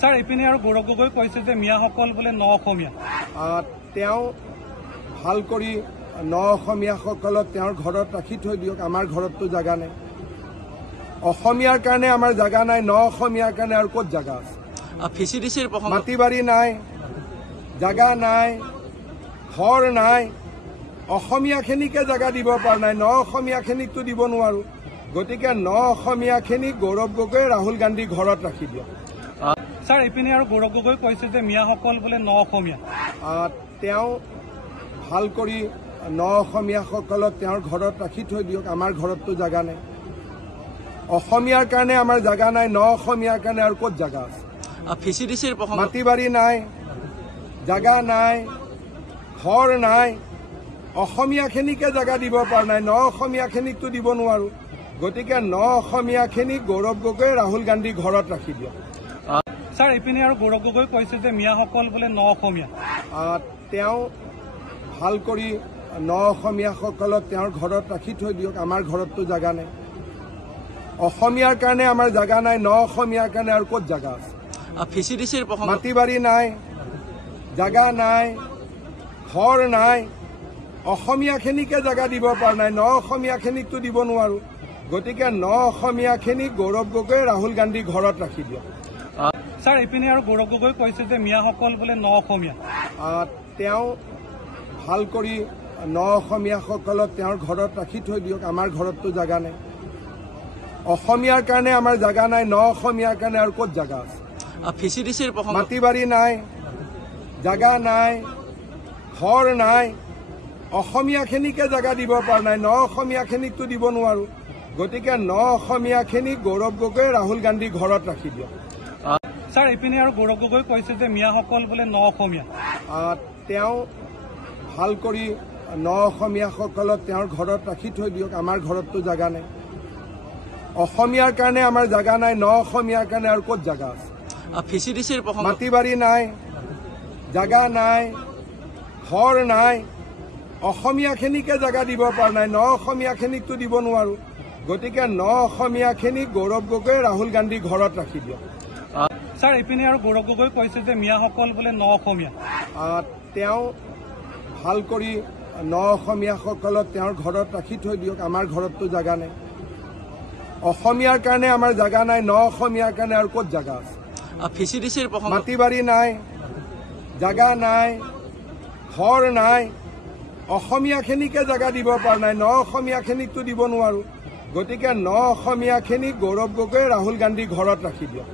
Sir ইপিনে আৰু গৌৰৱ গগৈ কৈছে যে মিয়াসকল বোলে ন অসমীয়া তেওঁ ভাল কৰি ন অসমীয়াসকলক তেওঁৰ ঘৰত ৰাখি থৈ দিয়ক। আমাৰ ঘৰততো জাগা নাই, অসমীয়াৰ কাৰণে আমাৰ জাগা নাই, ন অসমীয়াৰ কাৰণে আৰু ক'ত জাগা আছে? মাটি বাৰী নাই, জাগা নাই, ঘৰ নাই, অসমীয়াখিনিকে জাগা দিব পৰা নাই, ন অসমীয়াখিনিকতো দিব নোৱাৰো। গতিকে ন অসমীয়াখিনিক গৌৰৱ গগৈ ৰাহুল গান্ধী ঘৰত ৰাখি দিয়ক। স্যাৰ ইপিনে আৰু গৌৰৱ গগৈ কৈছে যে মিয়াসকল বোলে ন অসমীয়া তেওঁ ভাল কৰি ন অসমীয়াসকলক তেওঁৰ ঘৰত ৰাখি থৈ দিয়ক। আমাৰ ঘৰততো জাগা নাই, অসমীয়াৰ কাৰণে আমাৰ জাগা নাই, ন অসমীয়াৰ কাৰণে আৰু ক'ত জাগা আছে? মাটি বাৰী নাই, জাগা নাই, ঘৰ নাই, অসমীয়াখিনিকে জাগা দিব পৰা নাই, ন অসমীয়াখিনিকতো দিব নোৱাৰো। গতিকে ন অসমীয়াখিনিক গৌৰৱ গগৈ ৰাহুল গান্ধী ঘৰত ৰাখি দিয়ক। স্যাৰ ইপিনে আৰু গৌৰৱ গগৈ কৈছে যে মিয়াসকল বোলে ন অসমীয়া তেওঁ ভাল কৰি ন অসমীয়াসকলক তেওঁৰ ঘৰত ৰাখি থৈ দিয়ক। আমাৰ ঘৰততো জাগা নাই, অসমীয়াৰ কাৰণে আমাৰ জাগা নাই, ন অসমীয়াৰ কাৰণে আৰু ক'ত জাগা আছে? মাটি বাৰী নাই, জাগা নাই, ঘৰ নাই, অসমীয়াখিনিকে জাগা দিব পৰা নাই, ন অসমীয়াখিনিকতো দিব নোৱাৰো। গতিকে ন অসমীয়াখিনিক গৌৰৱ গগৈ ৰাহুল গান্ধী ঘৰত ৰাখি দিয়ক। স্যাৰ ইপিনে আৰু গৌৰৱ গগৈ কৈছে যে মিয়াসকল বোলে ন অসমীয়া তেওঁ ভাল কৰি ন অসমীয়াসকলক তেওঁৰ ঘৰত ৰাখি থৈ দিয়ক। আমাৰ ঘৰততো জাগা নাই, অসমীয়াৰ কাৰণে আমাৰ জাগা নাই, ন অসমীয়াৰ কাৰণে আৰু ক'ত জাগা আছে? মাটি বাৰী নাই, জাগা নাই, ঘৰ নাই, অসমীয়াখিনিকে জাগা দিব পৰা নাই, ন অসমীয়াখিনিকতো দিব নোৱাৰো। গতিকে ন অসমীয়াখিনিক গৌৰৱ গগৈ ৰাহুল গান্ধী ঘৰত ৰাখি দিয়ক। স্যাৰ ইপিনে আৰু গৌৰৱ গগৈ কৈছে যে মিয়াসকল বোলে ন অসমীয়া তেওঁ ভাল কৰি ন অসমীয়াসকলক তেওঁৰ ঘৰত ৰাখি থৈ দিয়ক। আমাৰ ঘৰততো জাগা নাই, অসমীয়াৰ কাৰণে আমাৰ জাগা নাই, ন অসমীয়াৰ কাৰণে আৰু ক'ত জাগা আছে? মাটি বাৰী নাই, জাগা নাই, ঘৰ নাই, অসমীয়াখিনিকে জাগা দিব পৰা নাই, ন অসমীয়াখিনিকতো দিব নোৱাৰো। গতিকে ন অসমীয়াখিনিক গৌৰৱ গগৈ ৰাহুল গান্ধী ঘৰত ৰাখি দিয়ক। স্যাৰ ইপিনে আৰু গৌৰৱ গগৈ কৈছে যে মিয়াসকল বোলে ন অসমীয়া তেওঁ ভাল কৰি ন অসমীয়াসকলক তেওঁৰ ঘৰত ৰাখি থৈ দিয়ক। আমাৰ ঘৰততো জাগা নাই, অসমীয়াৰ কাৰণে আমাৰ জাগা নাই, ন অসমীয়াৰ কাৰণে আৰু ক'ত জাগা আছে? মাটি বাৰী নাই, জাগা নাই, ঘৰ নাই, অসমীয়াখিনিকে জাগা দিব পৰা নাই, ন অসমীয়াখিনিকতো দিব নোৱাৰো। গতিকে ন অসমীয়াখিনিক গৌৰৱ গগৈ ৰাহুল গান্ধী ঘৰত ৰাখি দিয়ক।